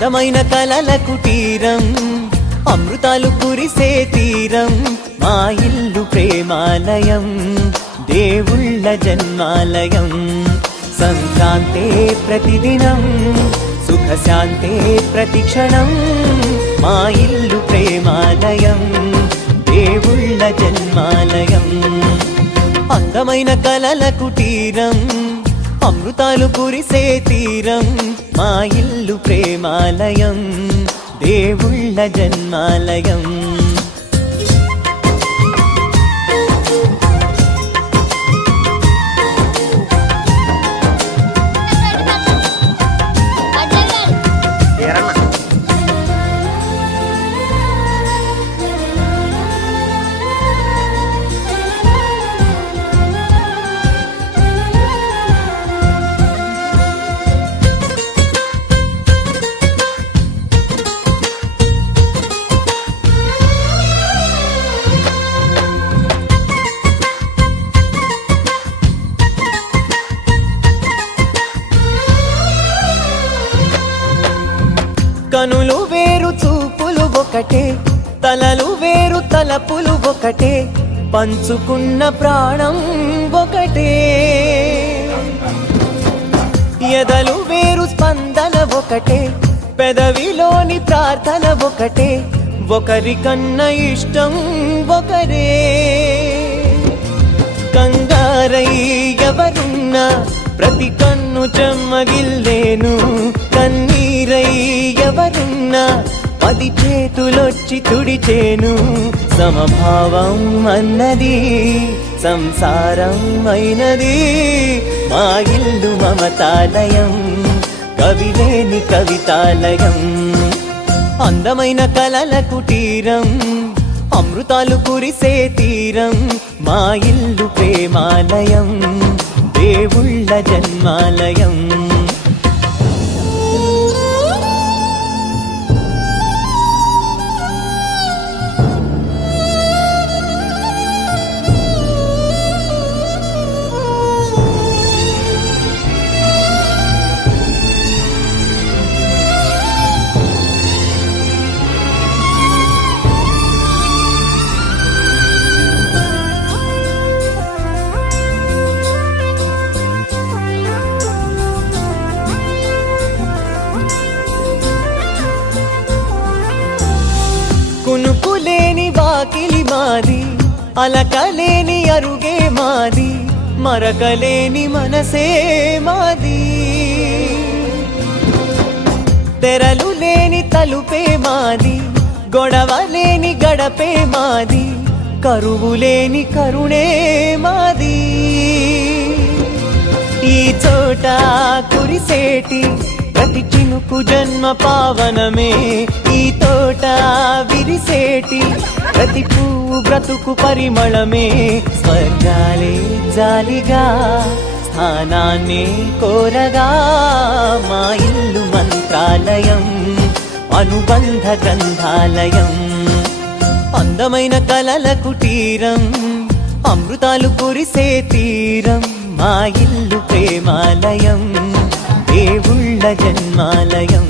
అందమైన కలల కుటీరం, అమృతాలు కురిసే తీరం, మా ఇల్లు ప్రేమాలయం, దేవుళ్ళ జన్మాలయం. సంక్రాంతే ప్రతిదినం, సుఖశాంతే ప్రతిక్షణం, మా ఇల్లు ప్రేమాలయం, దేవుళ్ళ జన్మాలయం. అందమైన కలల కుటీరం, అమృతాలు కురిసే తీరం, మా ఇల్లు ప్రేమాలయం, దేవుళ్ళ జన్మాలయం. కనులు వేరు చూపులు ఒకటే, తలలు వేరు తలపులు ఒకటే, పంచుకున్న ప్రాణం ఒకటే. ఎదలు వేరు స్పందన ఒకటే, పెదవిలోని ప్రార్థన ఒకటే, ఒకరికన్నా ఇష్టం ఒకరే. కంగారై ఎవరున్నా ప్రతి కన్ను చెమ్మగిల్లేను, కన్నీరై ఎవరున్నా 10 చేతులొచ్చి తుడిచేను. సమభావం అన్నది సంసారం అయినది, మా ఇల్లు మమతాలయం, కవిలేని కవితాలయం. అందమైన కలల కుటీరం, అమృతాలు కురిసే తీరం, మా ఇల్లు ప్రేమాలయం, దేవుళ్ళ జన్మాలయం. కునుకులేని వాకిలి మాది, అలకలేని అరుగే మాది, మరకలేని మనసే మాది. తెరలు లేని తలుపే మాది, గొడవలేని గడపే మాది, కరువులేని కరుణే మాది. ఈ చోట కురిసేటి ప్రతి చినుకు జన్మ పావనమే, ఈ తోట విరిసేటి ప్రతి పువ్వు బ్రతుకు పరిమళమే. స్వర్గాలే జాలిగా స్థానాన్ని కోరగా, మా ఇల్లు మంత్రాలయం, అనుబంధ గ్రంథాలయం. అందమైన కలల కుటీరం, అమృతాలు కురిసే తీరం, మా ఇల్లు ప్రేమాలయం, దేవుళ్ళ జన్మాలయం.